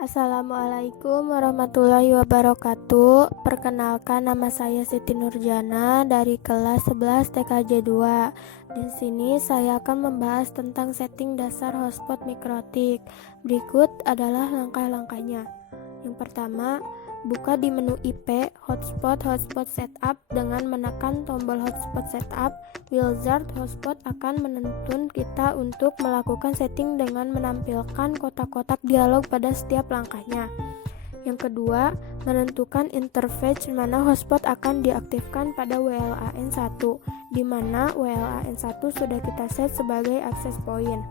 Assalamualaikum warahmatullahi wabarakatuh. Perkenalkan, nama saya Siti Nurjana dari kelas 11 TKJ 2. Di sini saya akan membahas tentang setting dasar hotspot mikrotik. Berikut adalah langkah-langkahnya. Yang pertama, buka di menu IP hotspot setup dengan menekan tombol hotspot setup. Wizard hotspot akan menuntun kita untuk melakukan setting dengan menampilkan kotak-kotak dialog pada setiap langkahnya. Yang kedua, menentukan interface mana hotspot akan diaktifkan pada WLAN 1, di mana WLAN 1 sudah kita set sebagai access point.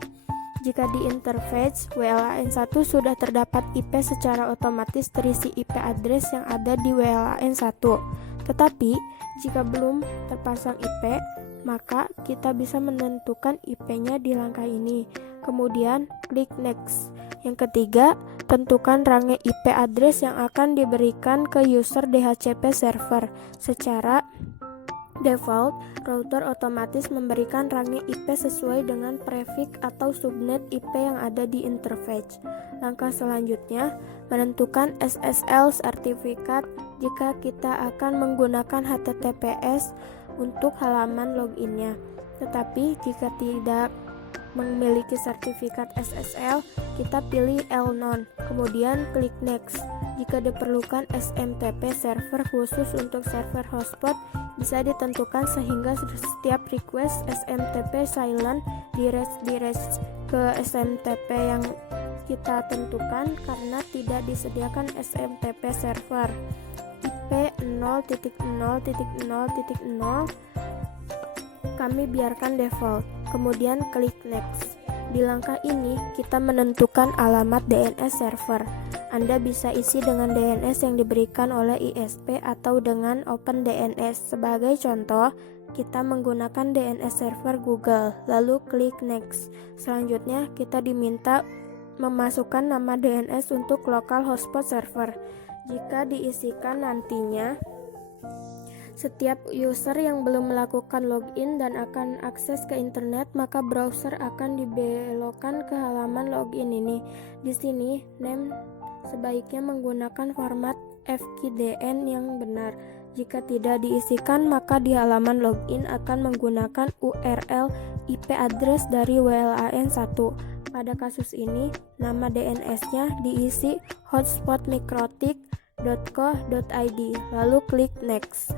Jika di interface WLAN 1 sudah terdapat IP, secara otomatis terisi IP address yang ada di WLAN 1. Tetapi, jika belum terpasang IP, maka kita bisa menentukan IP-nya di langkah ini. Kemudian, klik next. Yang ketiga, tentukan range IP address yang akan diberikan ke user DHCP server. Secara default, router otomatis memberikan range IP sesuai dengan prefix atau subnet IP yang ada di interface. Langkah selanjutnya, menentukan SSL sertifikat jika kita akan menggunakan HTTPS untuk halaman loginnya. Tetapi jika tidak memiliki sertifikat SSL, kita pilih L-non, kemudian klik next. Jika diperlukan SMTP server khusus untuk server hotspot, bisa ditentukan sehingga setiap request SMTP silent direct ke SMTP yang kita tentukan karena tidak disediakan SMTP server. IP 0.0.0.0 kami biarkan default, kemudian klik next. Di langkah ini kita menentukan alamat DNS server. Anda bisa isi dengan DNS yang diberikan oleh ISP atau dengan OpenDNS. Sebagai contoh, kita menggunakan DNS server Google, lalu klik next. Selanjutnya kita diminta memasukkan nama DNS untuk local hotspot server. Jika diisikan nantinya, setiap user yang belum melakukan login dan akan akses ke internet, maka browser akan dibelokkan ke halaman login ini. Di sini, name sebaiknya menggunakan format FQDN yang benar. Jika tidak diisikan, maka di halaman login akan menggunakan URL IP address dari WLAN 1. Pada kasus ini, nama DNS-nya diisi hotspotmikrotik.co.id, lalu klik next.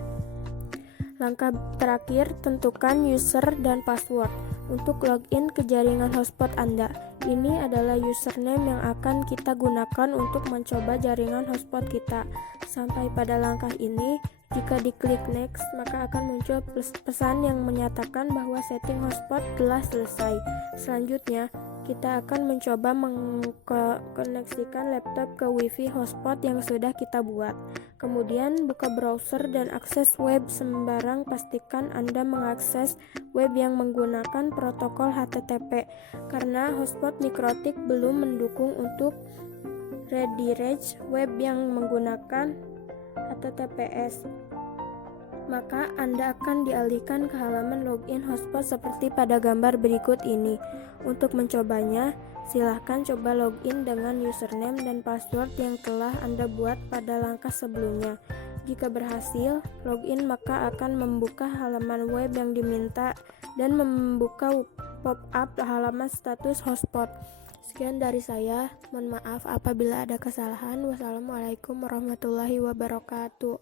Langkah terakhir, tentukan user dan password untuk login ke jaringan hotspot Anda. Ini adalah username yang akan kita gunakan untuk mencoba jaringan hotspot kita. Sampai pada langkah ini, jika diklik next, maka akan muncul pesan yang menyatakan bahwa setting hotspot telah selesai. Selanjutnya, kita akan mencoba mengkoneksikan laptop ke WiFi hotspot yang sudah kita buat. Kemudian buka browser dan akses web sembarang. Pastikan Anda mengakses web yang menggunakan protokol HTTP karena hotspot mikrotik belum mendukung untuk redirect web yang menggunakan HTTPS. Maka Anda akan dialihkan ke halaman login hotspot seperti pada gambar berikut ini. Untuk mencobanya, silahkan coba login dengan username dan password yang telah Anda buat pada langkah sebelumnya. Jika berhasil login, maka akan membuka halaman web yang diminta dan membuka pop-up halaman status hotspot. Sekian dari saya, mohon maaf apabila ada kesalahan. Wassalamualaikum warahmatullahi wabarakatuh.